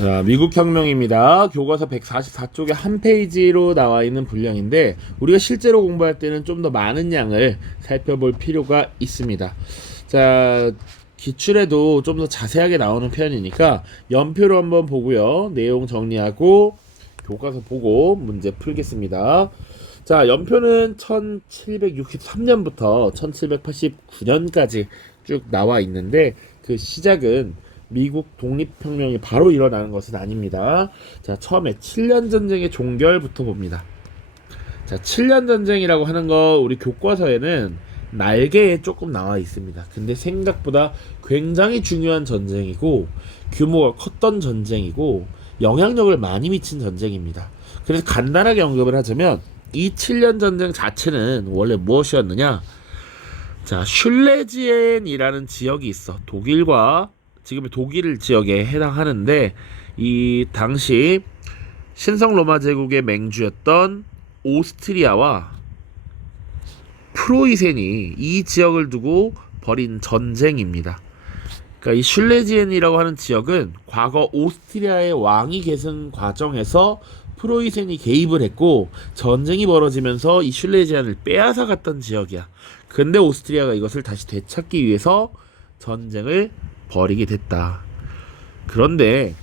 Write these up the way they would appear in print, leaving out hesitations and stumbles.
자, 미국 혁명입니다. 교과서 144쪽에 한 페이지로 나와 있는 분량인데 우리가 실제로 공부할 때는 좀 더 많은 양을 살펴볼 필요가 있습니다. 자, 기출에도 좀 더 자세하게 나오는 편이니까 연표로 한번 보고요. 내용 정리하고 교과서 보고 문제 풀겠습니다. 자, 연표는 1763년부터 1789년까지 쭉 나와 있는데 그 시작은 미국 독립혁명이 바로 일어나는 것은 아닙니다. 자, 처음에 7년 전쟁의 종결부터 봅니다. 자, 7년 전쟁이라고 하는 거 우리 교과서에는 날개에 조금 나와 있습니다. 근데 생각보다 굉장히 중요한 전쟁이고 규모가 컸던 전쟁이고 영향력을 많이 미친 전쟁입니다. 그래서 간단하게 언급을 하자면 이 7년 전쟁 자체는 원래 무엇이었느냐? 자, 슐레지엔이라는 지역이 있어. 독일과 지금의 독일 지역에 해당하는데 이 당시 신성 로마 제국의 맹주였던 오스트리아와 프로이센이 이 지역을 두고 벌인 전쟁입니다. 그러니까 이 슐레지엔이라고 하는 지역은 과거 오스트리아의 왕위 계승 과정에서 프로이센이 개입을 했고 전쟁이 벌어지면서 이 슐레지엔을 빼앗아 갔던 지역이야. 근데 오스트리아가 이것을 다시 되찾기 위해서 전쟁을 벌이게 됐다. 그런데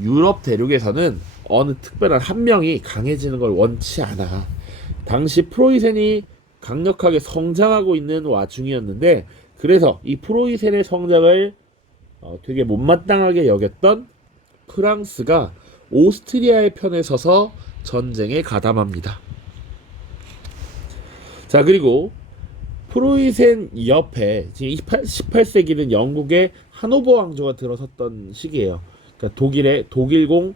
유럽 대륙에서는 어느 특별한 한 명이 강해지는 걸 원치 않아. 당시 프로이센이 강력하게 성장하고 있는 와중이었는데 그래서 이 프로이센의 성장을 되게 못마땅하게 여겼던 프랑스가 오스트리아의 편에 서서 전쟁에 가담합니다. 자, 그리고 프로이센 옆에 지금 18세기는 영국의 하노버 왕조가 들어섰던 시기예요. 그러니까 독일공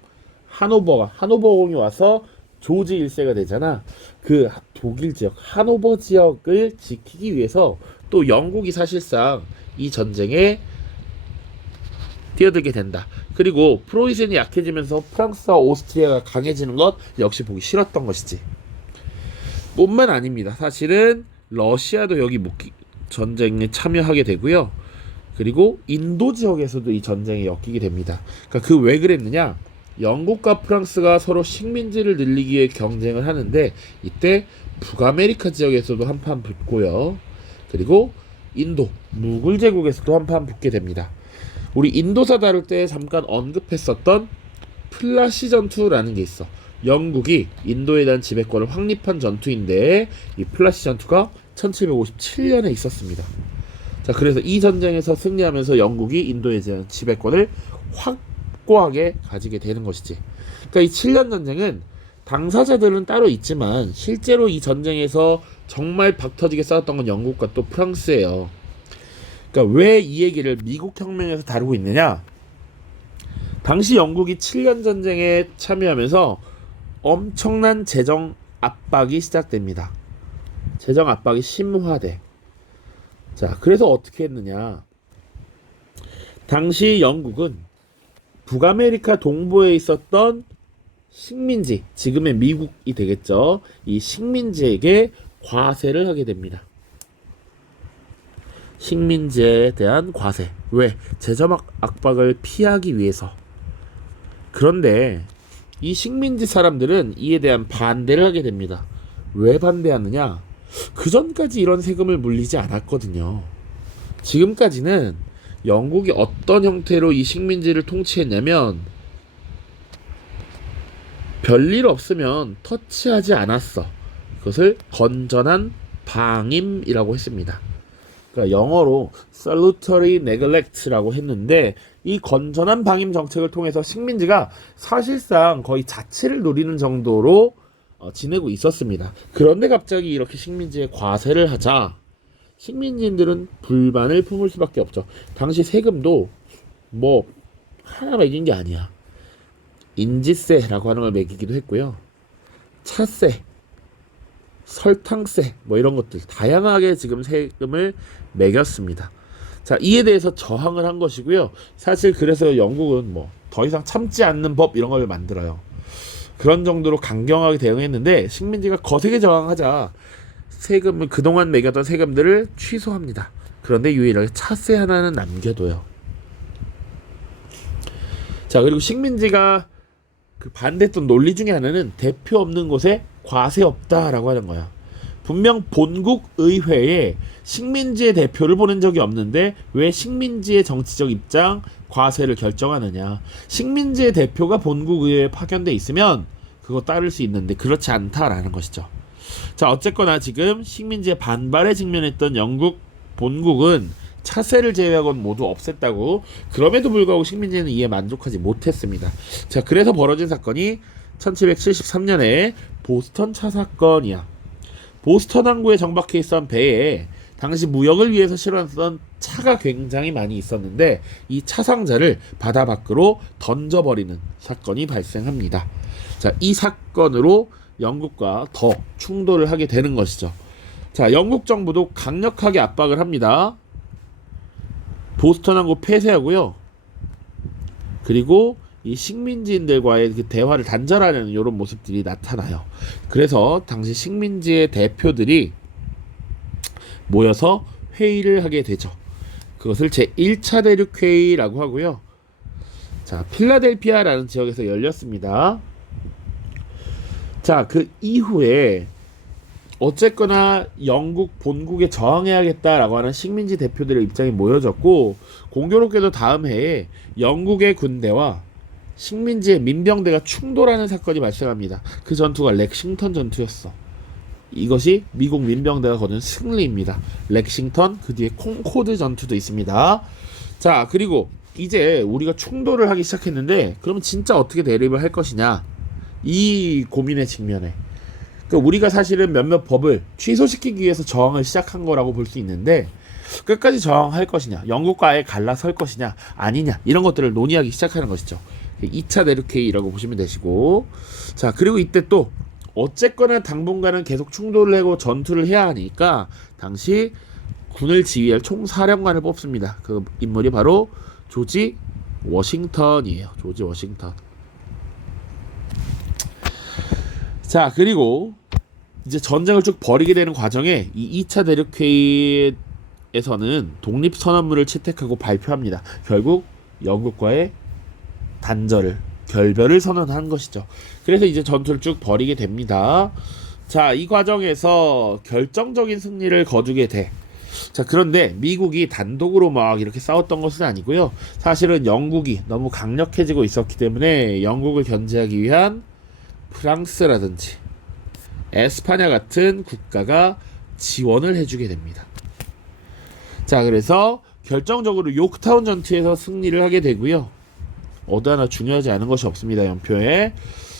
하노버공이 와서 조지 1세가 되잖아. 그 독일 지역 하노버 지역을 지키기 위해서 또 영국이 사실상 이 전쟁에 뛰어들게 된다. 그리고 프로이센이 약해지면서 프랑스와 오스트리아가 강해지는 것 역시 보기 싫었던 것이지. 뿐만 아닙니다. 사실은 러시아도 여기 전쟁에 참여하게 되고요. 그리고 인도 지역에서도 이 전쟁에 엮이게 됩니다. 그러니까 그 왜 그랬느냐? 영국과 프랑스가 서로 식민지를 늘리기 위해 경쟁을 하는데 이때 북아메리카 지역에서도 한판 붙고요. 그리고 인도, 무굴 제국에서도 한판 붙게 됩니다. 우리 인도사 다룰 때 잠깐 언급했었던 플라시 전투라는 게 있어. 영국이 인도에 대한 지배권을 확립한 전투인데 이 플라시 전투가 1757년에 있었습니다. 자, 그래서 이 전쟁에서 승리하면서 영국이 인도에 대한 지배권을 확고하게 가지게 되는 것이지. 그러니까 이 7년 전쟁은 당사자들은 따로 있지만 실제로 이 전쟁에서 정말 박터지게 싸웠던 건 영국과 또 프랑스예요. 그러니까 왜 이 얘기를 미국 혁명에서 다루고 있느냐? 당시 영국이 7년 전쟁에 참여하면서 엄청난 재정 압박이 시작됩니다. 재정 압박이 심화돼. 자, 그래서 어떻게 했느냐? 당시 영국은 북아메리카 동부에 있었던 식민지, 지금의 미국이 되겠죠. 이 식민지에게 과세를 하게 됩니다. 식민지에 대한 과세. 왜? 재정 압박을 피하기 위해서. 그런데 이 식민지 사람들은 이에 대한 반대를 하게 됩니다. 왜 반대하느냐? 그 전까지 이런 세금을 물리지 않았거든요. 지금까지는 영국이 어떤 형태로 이 식민지를 통치했냐면 별일 없으면 터치하지 않았어. 그것을 건전한 방임이라고 했습니다. 그러니까 영어로 salutary neglect라고 했는데 이 건전한 방임 정책을 통해서 식민지가 사실상 거의 자치를 누리는 정도로 지내고 있었습니다. 그런데 갑자기 이렇게 식민지에 과세를 하자 식민지인들은 불만을 품을 수밖에 없죠. 당시 세금도 뭐 하나 매긴 게 아니야. 인지세라고 하는 걸 매기기도 했고요. 차세, 설탕세 뭐 이런 것들 다양하게 지금 세금을 매겼습니다. 자, 이에 대해서 저항을 한 것이고요. 사실 그래서 영국은 뭐 더 이상 참지 않는 법 이런 걸 만들어요. 그런 정도로 강경하게 대응했는데 식민지가 거세게 저항하자 세금을 그동안 매겼던 세금들을 취소합니다. 그런데 유일하게 차세 하나는 남겨둬요. 자, 그리고 식민지가 그 반대했던 논리 중에 하나는 대표 없는 곳에 과세 없다라고 하는 거야. 분명 본국 의회에 식민지의 대표를 보낸 적이 없는데 왜 식민지의 정치적 입장, 과세를 결정하느냐. 식민지의 대표가 본국 의회에 파견돼 있으면 그거 따를 수 있는데 그렇지 않다라는 것이죠. 자, 어쨌거나 지금 식민지의 반발에 직면했던 영국 본국은 차세를 제외하고는 모두 없앴다고. 그럼에도 불구하고 식민지는 이에 만족하지 못했습니다. 자, 그래서 벌어진 사건이 1773년에 보스턴 차 사건이야. 보스턴 항구에 정박해 있던 배에 당시 무역을 위해서 실었던 차가 굉장히 많이 있었는데 이 차 상자를 바다 밖으로 던져버리는 사건이 발생합니다. 자, 이 사건으로 영국과 더 충돌을 하게 되는 것이죠. 자, 영국 정부도 강력하게 압박을 합니다. 보스턴 항구 폐쇄하고요. 그리고 이 식민지인들과의 그 대화를 단절하려는 이런 모습들이 나타나요. 그래서 당시 식민지의 대표들이 모여서 회의를 하게 되죠. 그것을 제1차 대륙회의라고 하고요. 자, 필라델피아라는 지역에서 열렸습니다. 자, 그 이후에 어쨌거나 영국 본국에 저항해야겠다라고 하는 식민지 대표들의 입장이 모여졌고, 공교롭게도 다음 해에 영국의 군대와 식민지의 민병대가 충돌하는 사건이 발생합니다. 그 전투가 렉싱턴 전투였어. 이것이 미국 민병대가 거둔 승리입니다. 렉싱턴, 그 뒤에 콩코드 전투도 있습니다. 자, 그리고 이제 우리가 충돌을 하기 시작했는데 그러면 진짜 어떻게 대립을 할 것이냐, 이 고민에 직면해. 그러니까 우리가 사실은 몇몇 법을 취소시키기 위해서 저항을 시작한 거라고 볼 수 있는데 끝까지 저항할 것이냐, 영국과 아예 갈라설 것이냐 아니냐, 이런 것들을 논의하기 시작하는 것이죠. 2차 대륙회의라고 보시면 되시고, 자, 그리고 이때 또 어쨌거나 당분간은 계속 충돌을 하고 전투를 해야 하니까 당시 군을 지휘할 총사령관을 뽑습니다. 그 인물이 바로 조지 워싱턴이에요. 조지 워싱턴. 자, 그리고 이제 전쟁을 쭉 벌이게 되는 과정에 이 2차 대륙회의에서는 독립선언문을 채택하고 발표합니다. 결국 영국과의 결별을 선언한 것이죠. 그래서 이제 전투를 쭉 벌이게 됩니다. 자, 이 과정에서 결정적인 승리를 거두게 돼. 자, 그런데 미국이 단독으로 막 이렇게 싸웠던 것은 아니고요. 사실은 영국이 너무 강력해지고 있었기 때문에 영국을 견제하기 위한 프랑스라든지 에스파냐 같은 국가가 지원을 해주게 됩니다. 자, 그래서 결정적으로 요크타운 전투에서 승리를 하게 되고요. 어디 하나 중요하지 않은 것이 없습니다, 연표에.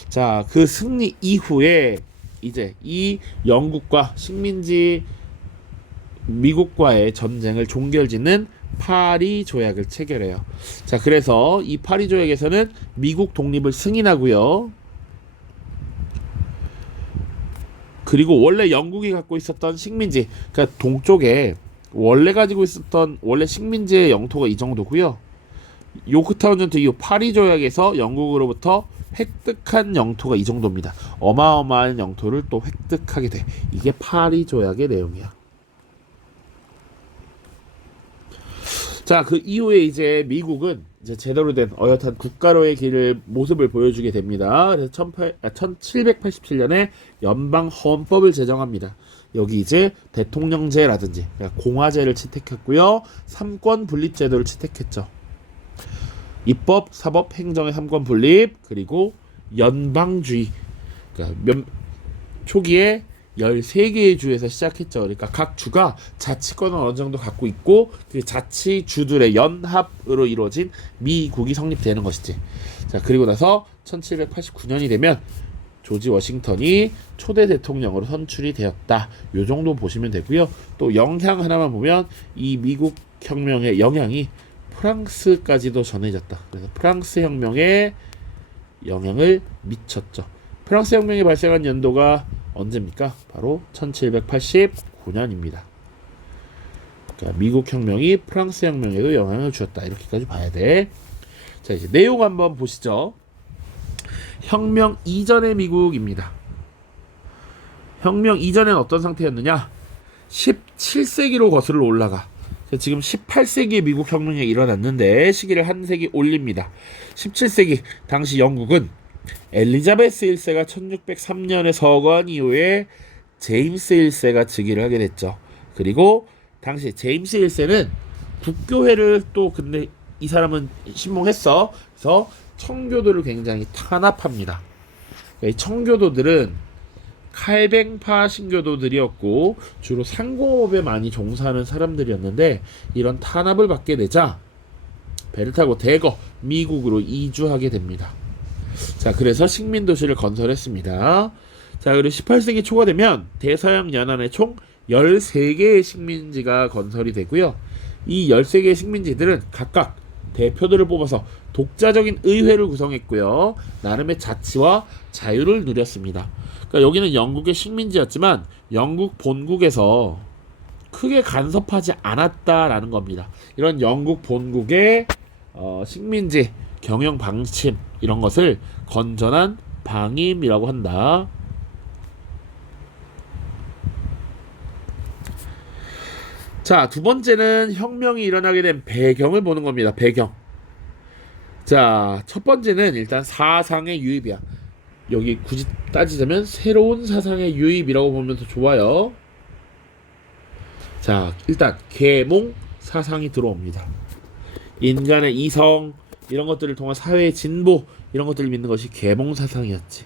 자, 그 승리 이후에 이제 이 영국과 식민지 미국과의 전쟁을 종결짓는 파리 조약을 체결해요. 자, 그래서 이 파리 조약에서는 미국 독립을 승인하고요. 그리고 원래 영국이 갖고 있었던 식민지, 그러니까 동쪽에 원래 가지고 있었던 원래 식민지의 영토가 이 정도고요. 요크타운 전투 이후 파리 조약에서 영국으로부터 획득한 영토가 이 정도입니다. 어마어마한 영토를 또 획득하게 돼. 이게 파리 조약의 내용이야. 자, 그 이후에 이제 미국은 이제 제대로 된 어엿한 국가로의 모습을 보여주게 됩니다. 그래서 1787년에 연방 헌법을 제정합니다. 여기 이제 대통령제라든지 공화제를 채택했고요. 삼권 분립 제도를 채택했죠. 입법, 사법, 행정의 삼권 분립, 그리고 연방주의. 그러니까 초기에 13개의 주에서 시작했죠. 그러니까 각 주가 자치권을 어느 정도 갖고 있고 그 자치주들의 연합으로 이루어진 미국이 성립되는 것이지. 자, 그리고 나서 1789년이 되면 조지 워싱턴이 초대 대통령으로 선출이 되었다. 요 정도 보시면 되고요. 또 영향 하나만 보면 이 미국 혁명의 영향이 프랑스까지도 전해졌다. 그래서 프랑스 혁명에 영향을 미쳤죠. 프랑스 혁명이 발생한 연도가 언제입니까? 바로 1789년입니다. 그러니까 미국 혁명이 프랑스 혁명에도 영향을 주었다. 이렇게까지 봐야 돼. 자, 이제 내용 한번 보시죠. 혁명 이전의 미국입니다. 혁명 이전엔 어떤 상태였느냐? 17세기로 거슬러 올라가. 지금 18세기에 미국 혁명이 일어났는데 시기를 한 세기 올립니다. 17세기 당시 영국은 엘리자베스 1세가 1603년에 서거한 이후에 제임스 1세가 즉위를 하게 됐죠. 그리고 당시 제임스 1세는 국교회를 또 근데 이 사람은 신봉했어. 그래서 청교도를 굉장히 탄압합니다. 이 청교도들은 칼뱅파 신교도들이었고 주로 상공업에 많이 종사하는 사람들이었는데 이런 탄압을 받게 되자 배를 타고 대거 미국으로 이주하게 됩니다. 자, 그래서 식민도시를 건설했습니다. 자, 그리고 18세기 초가 되면 대서양 연안에 총 13개의 식민지가 건설이 되고요. 이 13개의 식민지들은 각각 대표들을 뽑아서 독자적인 의회를 구성했고요. 나름의 자치와 자유를 누렸습니다. 그러니까 여기는 영국의 식민지였지만 영국 본국에서 크게 간섭하지 않았다라는 겁니다. 이런 영국 본국의 식민지 경영 방침 이런 것을 건전한 방임이라고 한다. 자, 두 번째는 혁명이 일어나게 된 배경을 보는 겁니다. 배경. 자, 첫 번째는 일단 사상의 유입이야. 여기 굳이 따지자면 새로운 사상의 유입이라고 보면 더 좋아요. 자, 일단 계몽 사상이 들어옵니다. 인간의 이성 이런 것들을 통한 사회의 진보 이런 것들을 믿는 것이 계몽 사상이었지.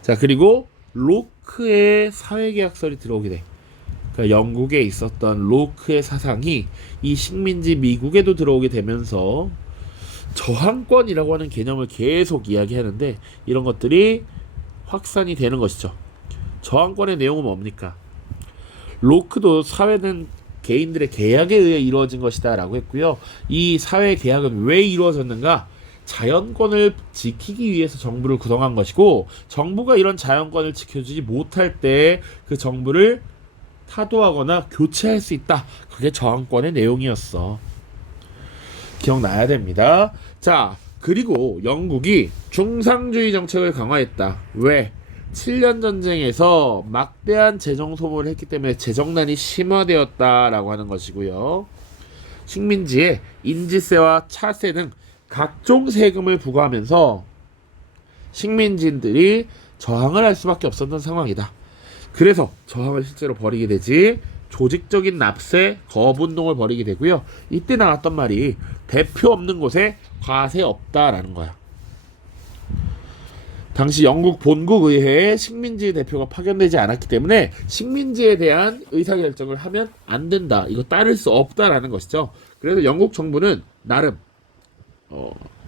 자, 그리고 로크의 사회계약설이 들어오게 돼. 그러니까 영국에 있었던 로크의 사상이 이 식민지 미국에도 들어오게 되면서 저항권이라고 하는 개념을 계속 이야기하는데 이런 것들이 확산이 되는 것이죠. 저항권의 내용은 뭡니까? 로크도 사회는 개인들의 계약에 의해 이루어진 것이다 라고 했고요. 이 사회 계약은 왜 이루어졌는가? 자연권을 지키기 위해서 정부를 구성한 것이고 정부가 이런 자연권을 지켜주지 못할 때 그 정부를 타도하거나 교체할 수 있다. 그게 저항권의 내용이었어. 기억나야 됩니다. 자, 그리고 영국이 중상주의 정책을 강화했다. 왜? 7년 전쟁에서 막대한 재정 소모를 했기 때문에 재정난이 심화되었다라고 하는 것이고요. 식민지에 인지세와 차세 등 각종 세금을 부과하면서 식민지들이 저항을 할 수밖에 없었던 상황이다. 그래서 저항을 실제로 벌이게 되지 조직적인 납세, 거부운동을 벌이게 되고요. 이때 나왔던 말이 대표 없는 곳에 과세 없다라는 거야. 당시 영국 본국 의회에 식민지 대표가 파견되지 않았기 때문에 식민지에 대한 의사결정을 하면 안 된다. 이거 따를 수 없다라는 것이죠. 그래서 영국 정부는 나름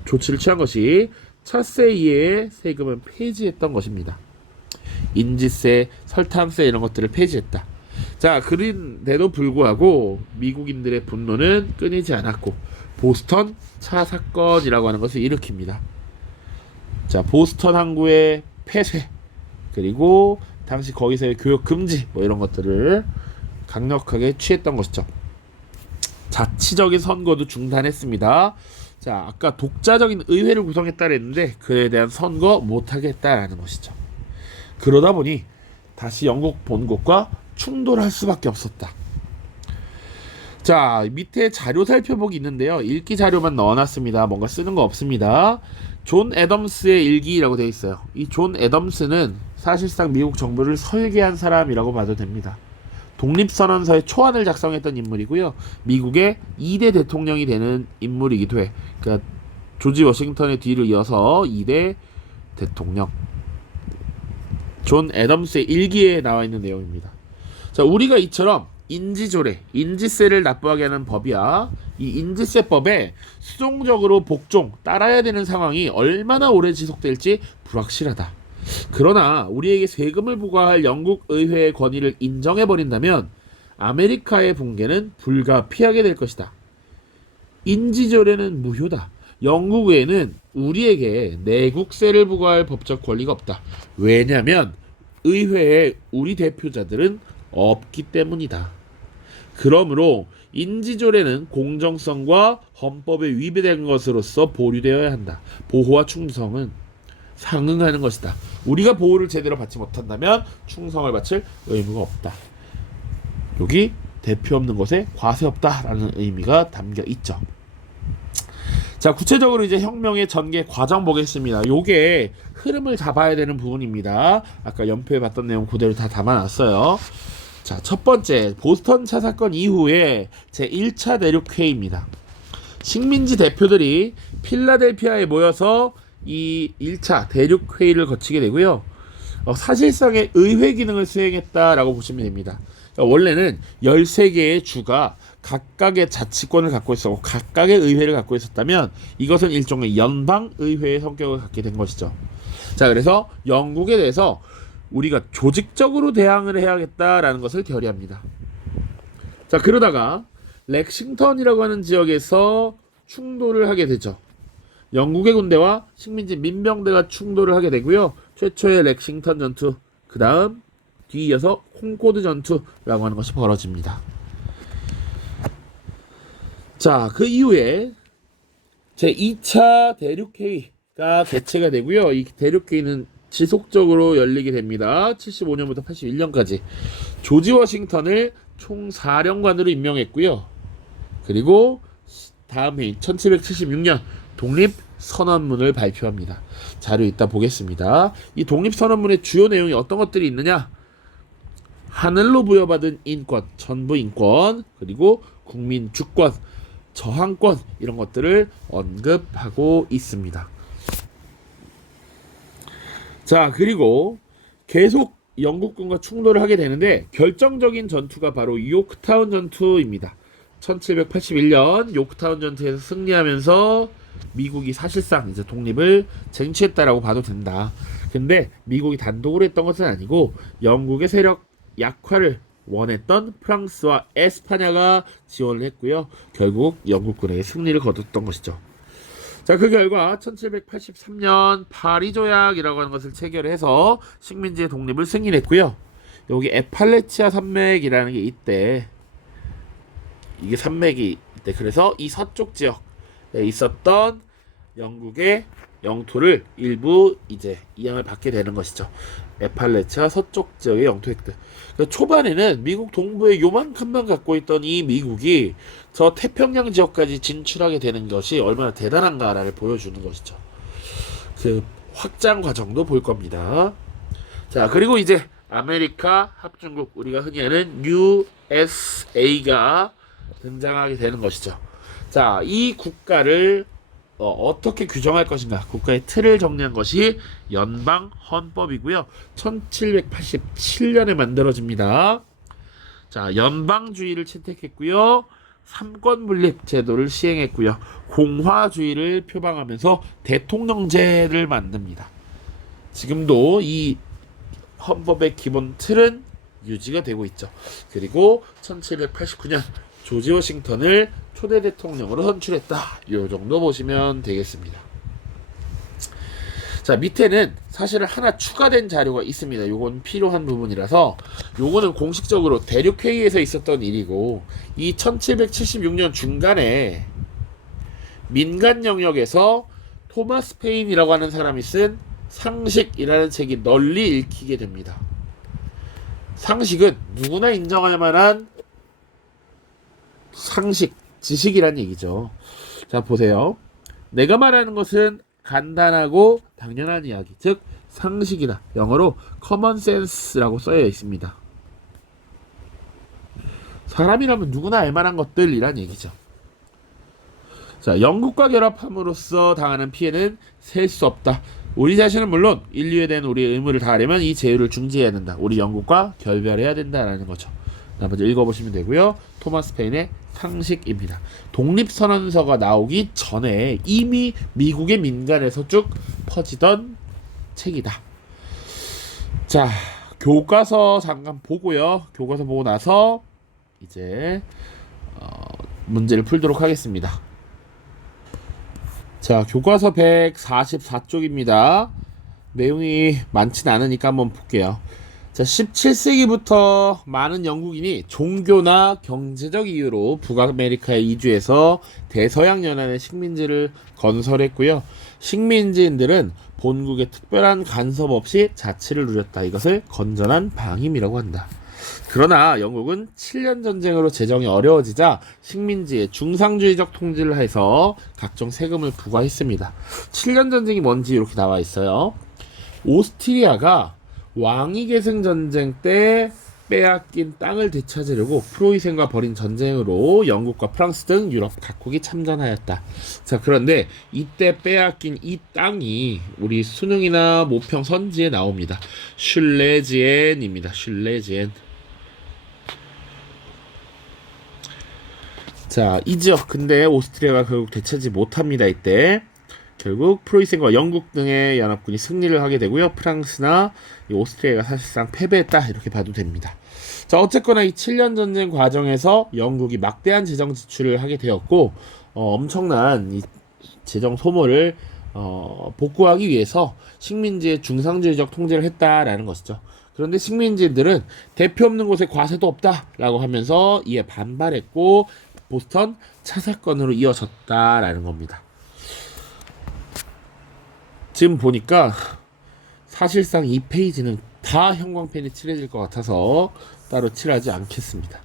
조치를 취한 것이 차세 이외의 세금을 폐지했던 것입니다. 인지세, 설탕세 이런 것들을 폐지했다. 자, 그런데도 불구하고 미국인들의 분노는 끊이지 않았고 보스턴 차 사건이라고 하는 것을 일으킵니다. 자, 보스턴 항구의 폐쇄 그리고 당시 거기서의 교육 금지 뭐 이런 것들을 강력하게 취했던 것이죠. 자치적인 선거도 중단했습니다. 자, 아까 독자적인 의회를 구성했다 그랬는데 그에 대한 선거 못하겠다라는 것이죠. 그러다 보니 다시 영국 본국과 충돌할 수밖에 없었다. 자, 밑에 자료 살펴보기 있는데요. 읽기 자료만 넣어놨습니다. 뭔가 쓰는 거 없습니다. 존 애덤스의 일기라고 되어 있어요. 이 존 애덤스는 사실상 미국 정부를 설계한 사람이라고 봐도 됩니다. 독립선언서의 초안을 작성했던 인물이고요. 미국의 2대 대통령이 되는 인물이기도 해. 그러니까 조지 워싱턴의 뒤를 이어서 2대 대통령. 존 애덤스의 일기에 나와 있는 내용입니다. 자, 우리가 이처럼 인지조례, 인지세를 납부하게 하는 법이야. 이 인지세법에 수동적으로 복종, 따라야 되는 상황이 얼마나 오래 지속될지 불확실하다. 그러나 우리에게 세금을 부과할 영국 의회의 권위를 인정해버린다면 아메리카의 붕괴는 불가피하게 될 것이다. 인지조례는 무효다. 영국 의회는 우리에게 내국세를 부과할 법적 권리가 없다. 왜냐하면 의회에 우리 대표자들은 없기 때문이다. 그러므로 인지조례는 공정성과 헌법에 위배된 것으로서 보류되어야 한다. 보호와 충성은 상응하는 것이다. 우리가 보호를 제대로 받지 못한다면 충성을 바칠 의무가 없다. 여기 대표 없는 것에 과세 없다라는 의미가 담겨 있죠. 자, 구체적으로 이제 혁명의 전개 과정 보겠습니다. 요게 흐름을 잡아야 되는 부분입니다. 아까 연표에 봤던 내용 그대로 다 담아놨어요. 자, 첫 번째, 보스턴 차 사건 이후에 제1차 대륙회의입니다. 식민지 대표들이 필라델피아에 모여서 이 1차 대륙회의를 거치게 되고요. 사실상의 의회 기능을 수행했다라고 보시면 됩니다. 그러니까 원래는 13개의 주가 각각의 자치권을 갖고 있었고 각각의 의회를 갖고 있었다면 이것은 일종의 연방의회의 성격을 갖게 된 것이죠. 자, 그래서 영국에 대해서 우리가 조직적으로 대항을 해야겠다라는 것을 결의합니다. 자, 그러다가 렉싱턴이라고 하는 지역에서 충돌을 하게 되죠. 영국의 군대와 식민지 민병대가 충돌을 하게 되고요. 최초의 렉싱턴 전투, 그 다음 뒤이어서 콩코드 전투라고 하는 것이 벌어집니다. 자, 그 이후에 제2차 대륙회의가 개최가 되고요. 이 대륙회의는 지속적으로 열리게 됩니다. 75년부터 81년까지 조지 워싱턴을 총사령관으로 임명했고요. 그리고 다음 해인 1776년 독립선언문을 발표합니다. 자료 이따 보겠습니다. 이 독립선언문의 주요 내용이 어떤 것들이 있느냐? 하늘로 부여받은 인권, 전부 인권, 그리고 국민 주권, 저항권 이런 것들을 언급하고 있습니다. 자, 그리고 계속 영국군과 충돌을 하게 되는데 결정적인 전투가 바로 요크타운 전투입니다. 1781년 요크타운 전투에서 승리하면서 미국이 사실상 이제 독립을 쟁취했다라고 봐도 된다. 근데 미국이 단독으로 했던 것은 아니고 영국의 세력 약화를 원했던 프랑스와 에스파냐가 지원을 했고요. 결국 영국군에게 승리를 거뒀던 것이죠. 자, 그 결과 1783년 파리 조약이라고 하는 것을 체결해서 식민지의 독립을 승인했고요. 여기 에팔레치아 산맥이라는 게 있대. 이게 산맥이 있대. 그래서 이 서쪽 지역에 있었던 영국의 영토를 일부 이제 이양을 받게 되는 것이죠. 에팔레치아 서쪽 지역의 영토 획득. 그러니까 초반에는 미국 동부에 요만큼만 갖고 있던 이 미국이 저 태평양 지역까지 진출하게 되는 것이 얼마나 대단한가를 보여주는 것이죠. 그 확장 과정도 볼 겁니다. 자, 그리고 이제 아메리카 합중국, 우리가 흔히 아는 USA가 등장하게 되는 것이죠. 자, 이 국가를 어떻게 규정할 것인가, 국가의 틀을 정리한 것이 연방 헌법이고요. 1787년에 만들어집니다. 자, 연방주의를 채택했고요. 삼권 분립 제도를 시행했고요. 공화주의를 표방하면서 대통령제를 만듭니다. 지금도 이 헌법의 기본 틀은 유지가 되고 있죠. 그리고 1789년 조지 워싱턴을 초대 대통령으로 선출했다. 이 정도 보시면 되겠습니다. 자, 밑에는 사실 하나 추가된 자료가 있습니다. 요건 필요한 부분이라서 요거는 공식적으로 대륙회의에서 있었던 일이고, 이 1776년 중간에 민간 영역에서 토마스 페인이라고 하는 사람이 쓴 상식이라는 책이 널리 읽히게 됩니다. 상식은 누구나 인정할 만한 상식, 지식이란 얘기죠. 자, 보세요. 내가 말하는 것은 간단하고 당연한 이야기, 즉 상식이다. 영어로 common sense라고 써여 있습니다. 사람이라면 누구나 알만한 것들이란 얘기죠. 자, 영국과 결합함으로써 당하는 피해는 셀 수 없다. 우리 자신은 물론 인류에 대한 우리의 의무를 다하려면 이 제휴를 중지해야 된다. 우리 영국과 결별해야 된다라는 거죠. 먼저 읽어보시면 되고요. 토마스 페인의 상식입니다. 독립선언서가 나오기 전에 이미 미국의 민간에서 쭉 퍼지던 책이다. 자, 교과서 잠깐 보고요. 교과서 보고 나서 이제 문제를 풀도록 하겠습니다. 자, 교과서 144쪽입니다. 내용이 많진 않으니까 한번 볼게요. 자, 17세기부터 많은 영국인이 종교나 경제적 이유로 북아메리카에 이주해서 대서양 연안의 식민지를 건설했고요. 식민지인들은 본국에 특별한 간섭 없이 자치를 누렸다. 이것을 건전한 방임이라고 한다. 그러나 영국은 7년 전쟁으로 재정이 어려워지자 식민지에 중상주의적 통치를 해서 각종 세금을 부과했습니다. 7년 전쟁이 뭔지 이렇게 나와 있어요. 오스트리아가 왕위계승 전쟁 때 빼앗긴 땅을 되찾으려고 프로이센과 벌인 전쟁으로 영국과 프랑스 등 유럽 각국이 참전하였다. 자, 그런데 이때 빼앗긴 이 땅이 우리 수능이나 모평 선지에 나옵니다. 슐레지엔입니다. 슐레지엔. 자, 이 지역 근데 오스트리아가 결국 되찾지 못합니다. 이때 결국 프로이센과 영국 등의 연합군이 승리를 하게 되고요. 프랑스나 오스트리아가 사실상 패배했다 이렇게 봐도 됩니다. 자, 어쨌거나 이 7년 전쟁 과정에서 영국이 막대한 재정 지출을 하게 되었고 엄청난 이 재정 소모를 복구하기 위해서 식민지의 중상주의적 통제를 했다라는 것이죠. 그런데 식민지들은 대표 없는 곳에 과세도 없다라고 하면서 이에 반발했고 보스턴 차사건으로 이어졌다라는 겁니다. 지금 보니까 사실상 이 페이지는 다 형광펜이 칠해질 것 같아서 따로 칠하지 않겠습니다.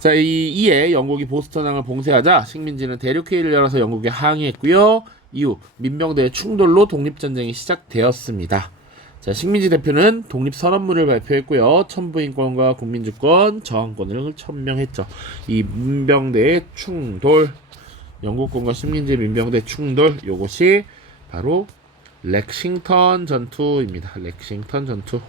자, 이에 영국이 보스턴항을 봉쇄하자 식민지는 대륙회의를 열어서 영국에 항의했고요. 이후 민병대의 충돌로 독립전쟁이 시작되었습니다. 자, 식민지 대표는 독립선언문을 발표했고요. 천부인권과 국민주권, 저항권을 천명했죠. 이 민병대의 충돌, 영국군과 식민지 민병대 충돌, 요것이 바로 렉싱턴 전투입니다. 렉싱턴 전투.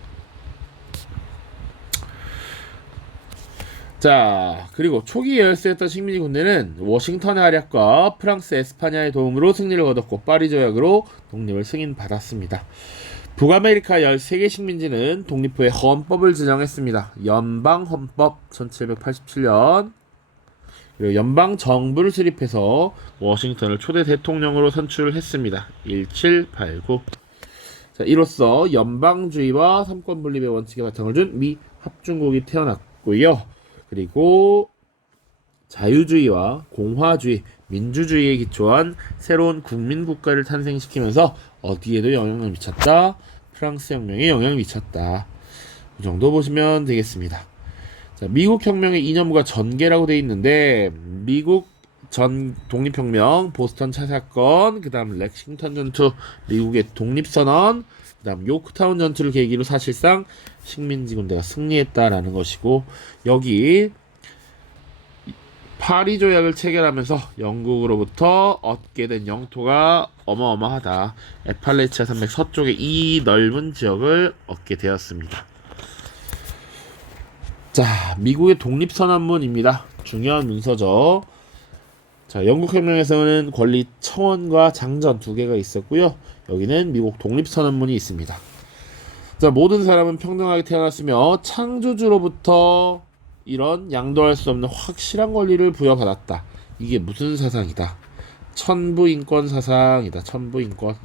자, 그리고 초기 열세였던 식민지 군대는 워싱턴의 활약과 프랑스 에스파냐의 도움으로 승리를 거뒀고 파리 조약으로 독립을 승인받았습니다. 북아메리카 13개 식민지는 독립 후에 헌법을 제정했습니다. 연방헌법 1787년. 그리고 연방 정부를 수립해서 워싱턴을 초대 대통령으로 선출을 했습니다. 1789. 자, 이로써 연방주의와 삼권 분립의 원칙에 바탕을 둔 미 합중국이 태어났고요. 그리고 자유주의와 공화주의, 민주주의에 기초한 새로운 국민국가를 탄생시키면서 어디에도 영향을 미쳤다. 프랑스 혁명에 영향을 미쳤다. 이 정도 보시면 되겠습니다. 자, 미국 혁명의 이념과 전개라고 되어 있는데 미국 전 독립혁명, 보스턴 차사건, 그 다음 렉싱턴 전투, 미국의 독립선언, 그 다음 요크타운 전투를 계기로 사실상 식민지 군대가 승리했다라는 것이고, 여기 파리 조약을 체결하면서 영국으로부터 얻게 된 영토가 어마어마하다. 에팔레치아 산맥 서쪽의 이 넓은 지역을 얻게 되었습니다. 자, 미국의 독립선언문입니다. 중요한 문서죠. 자, 영국혁명에서는 권리 청원과 장전 두 개가 있었고요. 여기는 미국 독립선언문이 있습니다. 자, 모든 사람은 평등하게 태어났으며 창조주로부터 이런 양도할 수 없는 확실한 권리를 부여받았다. 이게 무슨 사상이다? 천부인권 사상이다. 천부인권.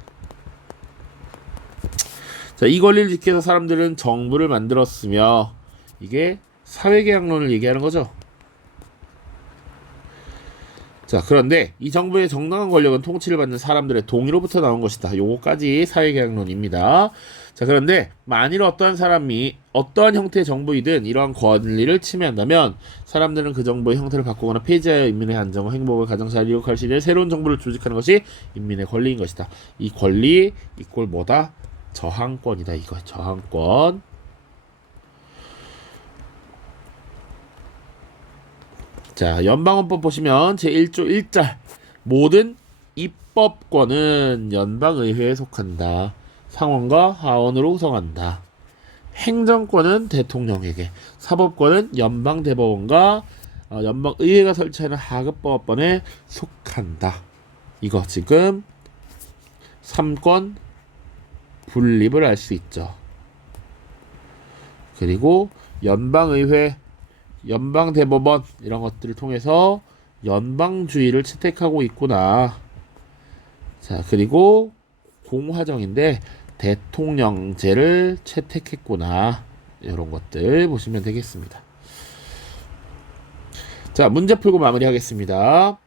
자, 이 권리를 지키기 위해서 사람들은 정부를 만들었으며 이게 사회계약론을 얘기하는 거죠. 자, 그런데 이 정부의 정당한 권력은 통치를 받는 사람들의 동의로부터 나온 것이다. 요거까지 사회계약론입니다. 자, 그런데 만일 어떠한 사람이 어떠한 형태의 정부이든 이러한 권리를 침해한다면 사람들은 그 정부의 형태를 바꾸거나 폐지하여 인민의 안정과 행복을 가장 잘 이룩할 수 있는 새로운 정부를 조직하는 것이 인민의 권리인 것이다. 이 권리 이꼴 뭐다? 저항권이다. 이거 저항권. 자, 연방헌법 보시면 제1조 1절 모든 입법권은 연방의회에 속한다. 상원과 하원으로 구성한다. 행정권은 대통령에게, 사법권은 연방대법원과 연방의회가 설치하는 하급법원에 속한다. 이거 지금 3권 분립을 알 수 있죠. 그리고 연방의회, 연방대법원 이런 것들을 통해서 연방주의를 채택하고 있구나. 자, 그리고 공화정인데 대통령제를 채택했구나. 이런 것들 보시면 되겠습니다. 자, 문제 풀고 마무리하겠습니다.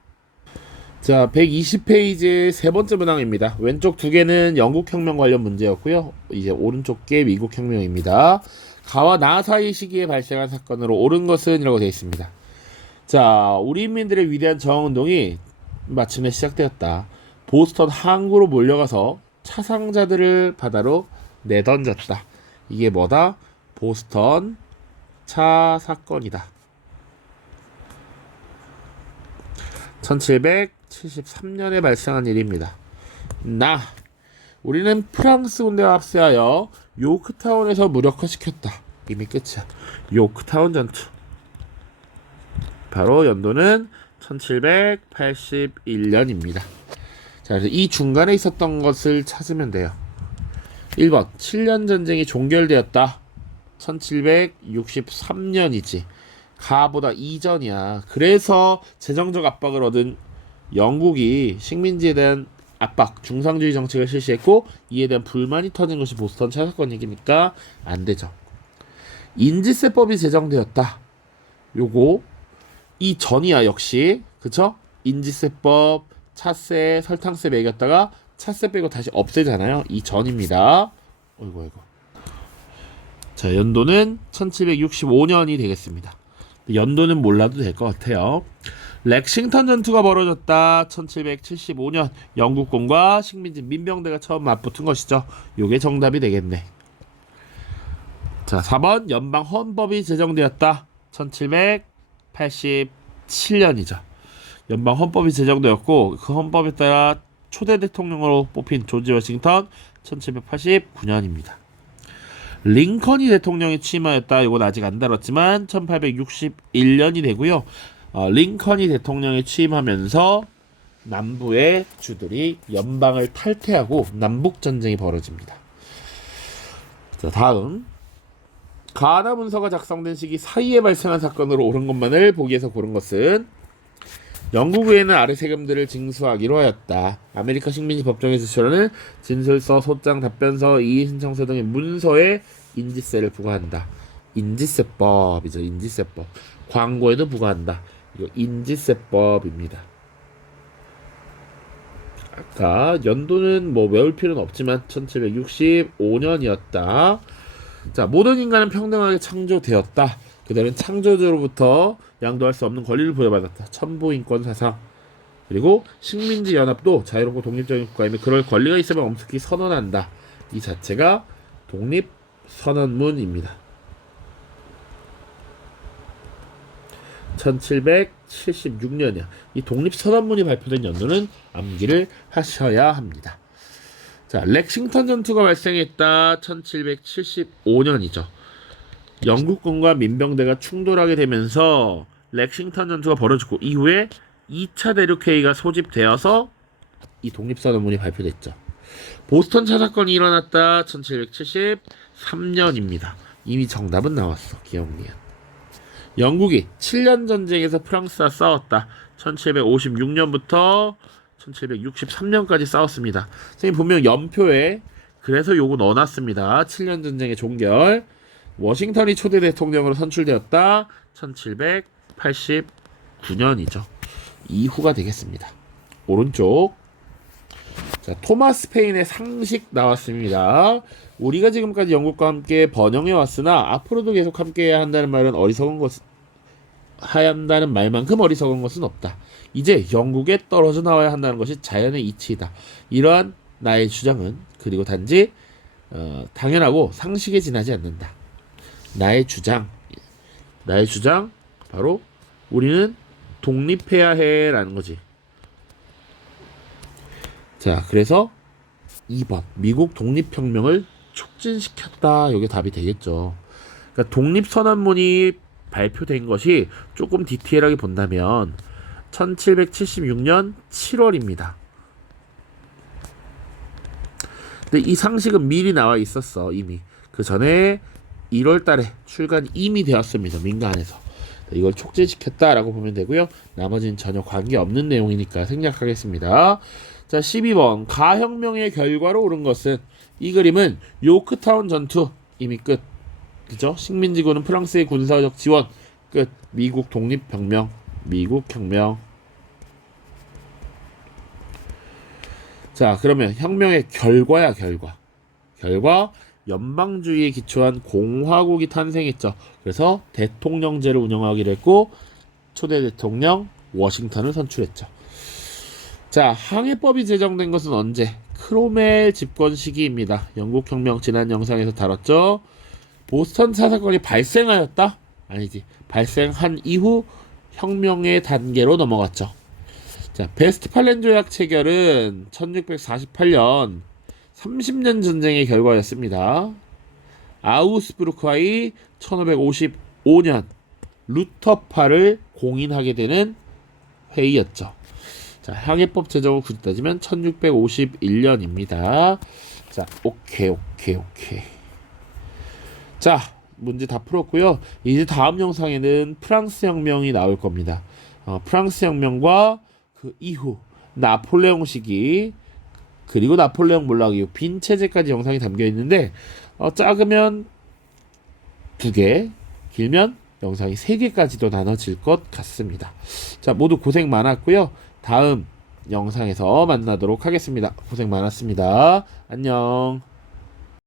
자, 120페이지의 세 번째 문항입니다. 왼쪽 두 개는 영국혁명 관련 문제였고요. 이제 오른쪽 게 미국혁명입니다. 가와 나 사이 시기에 발생한 사건으로 옳은 것은 이라고 되어 있습니다. 자, 우리 인민들의 위대한 저항운동이 마침내 시작되었다. 보스턴 항구로 몰려가서 차상자들을 바다로 내던졌다. 이게 뭐다? 보스턴 차 사건이다. 1773년에 발생한 일입니다. 우리는 프랑스 군대와 합세하여 요크타운에서 무력화시켰다. 이미 끝이야. 요크타운 전투. 바로 연도는 1781년입니다. 자, 그래서 이 중간에 있었던 것을 찾으면 돼요. 1번 7년 전쟁이 종결되었다. 1763년이지. 가보다 이전이야. 그래서 재정적 압박을 얻은 영국이 식민지에 대한 압박, 중상주의 정책을 실시했고 이에 대한 불만이 터진 것이 보스턴 차 사건 얘기니까 안 되죠. 인지세법이 제정되었다. 요거 이 전이야 역시. 그쵸? 인지세법, 차세, 설탕세 매겼다가 차세 빼고 다시 없애잖아요. 이 전입니다. 어이구. 자, 연도는 1765년이 되겠습니다. 연도는 몰라도 될 것 같아요. 렉싱턴 전투가 벌어졌다. 1775년 영국군과 식민지 민병대가 처음 맞붙은 것이죠. 요게 정답이 되겠네. 자, 4번 연방 헌법이 제정되었다. 1787년이죠. 연방 헌법이 제정되었고 그 헌법에 따라 초대 대통령으로 뽑힌 조지 워싱턴 1789년입니다. 링컨이 대통령에 취임하였다. 이건 아직 안 다뤘지만 1861년이 되고요. 링컨이 대통령에 취임하면서 남부의 주들이 연방을 탈퇴하고 남북전쟁이 벌어집니다. 자, 다음 가나 문서가 작성된 시기 사이에 발생한 사건으로 옳은 것만을 보기에서 고른 것은 영국 의회는 아래 세금들을 징수하기로 하였다. 아메리카 식민지 법정에 제출하는 진술서, 소장, 답변서, 이의 신청서 등의 문서에 인지세를 부과한다. 인지세법이죠. 인지세법. 광고에도 부과한다. 이거 인지세법입니다. 아까 연도는 뭐 외울 필요는 없지만 1765년이었다. 자, 모든 인간은 평등하게 창조되었다. 그들은 창조주로부터 양도할 수 없는 권리를 부여받았다. 천부인권 사상. 그리고 식민지 연합도 자유롭고 독립적인 국가이며 그럴 권리가 있으면 엄숙히 선언한다. 이 자체가 독립선언문입니다. 1776년이야. 이 독립선언문이 발표된 연도는 암기를 하셔야 합니다. 자, 렉싱턴 전투가 발생했다. 1775년이죠. 영국군과 민병대가 충돌하게 되면서 렉싱턴 전투가 벌어지고 이후에 2차 대륙회의가 소집되어서 이 독립선언문이 발표됐죠. 보스턴 차 사건이 일어났다. 1773년입니다. 이미 정답은 나왔어. 기억니은. 영국이 7년 전쟁에서 프랑스와 싸웠다. 1756년부터 1763년까지 싸웠습니다. 선생님 분명 연표에 그래서 요거 넣어놨습니다. 7년 전쟁의 종결. 워싱턴이 초대 대통령으로 선출되었다. 1789년이죠. 이후가 되겠습니다. 오른쪽. 자, 토마스 페인의 상식 나왔습니다. 우리가 지금까지 영국과 함께 번영해 왔으나 앞으로도 계속 함께해야 한다는 말은 한다는 말만큼 어리석은 것은 없다. 이제 영국에 떨어져 나와야 한다는 것이 자연의 이치이다. 이러한 나의 주장은 그리고 단지 당연하고 상식에 지나지 않는다. 나의 주장 바로 우리는 독립해야 해라는 거지. 자, 그래서 2번 미국 독립혁명을 촉진시켰다. 이게 답이 되겠죠. 그러니까 독립선언문이 발표된 것이 조금 디테일하게 본다면 1776년 7월입니다. 근데 이 상식은 미리 나와 있었어. 이미 그 전에 1월 달에 출간 이미 되었습니다. 민간에서. 이걸 촉진시켰다라고 보면 되고요. 나머지는 전혀 관계없는 내용이니까 생략하겠습니다. 자, 12번 가혁명의 결과로 옳은 것은 이 그림은 요크타운 전투 이미 끝. 그죠? 식민지군은 프랑스의 군사적 지원 끝. 미국 독립혁명, 미국 혁명. 자, 그러면 혁명의 결과야, 결과. 연방주의에 기초한 공화국이 탄생했죠. 그래서 대통령제를 운영하기로 했고 초대 대통령 워싱턴을 선출했죠. 자, 항해법이 제정된 것은 언제? 크로멜 집권 시기입니다. 영국 혁명 지난 영상에서 다뤘죠. 보스턴 사사건이 발생하였다? 아니지. 발생한 이후 혁명의 단계로 넘어갔죠. 자, 베스트팔렌 조약 체결은 1648년 30년 전쟁의 결과였습니다. 아우스부르크와의 1555년 루터파를 공인하게 되는 회의였죠. 자, 항해법 제정을 굳이 따지면 1651년입니다. 자, 오케이. 자, 문제 다 풀었고요. 이제 다음 영상에는 프랑스 혁명이 나올 겁니다. 프랑스 혁명과 그 이후 나폴레옹 시기 그리고 나폴레옹 몰락 이후 빈 체제까지 영상이 담겨 있는데 작으면 2개, 길면 영상이 3개까지도 나눠질 것 같습니다. 자, 모두 고생 많았고요. 다음 영상에서 만나도록 하겠습니다. 고생 많았습니다. 안녕.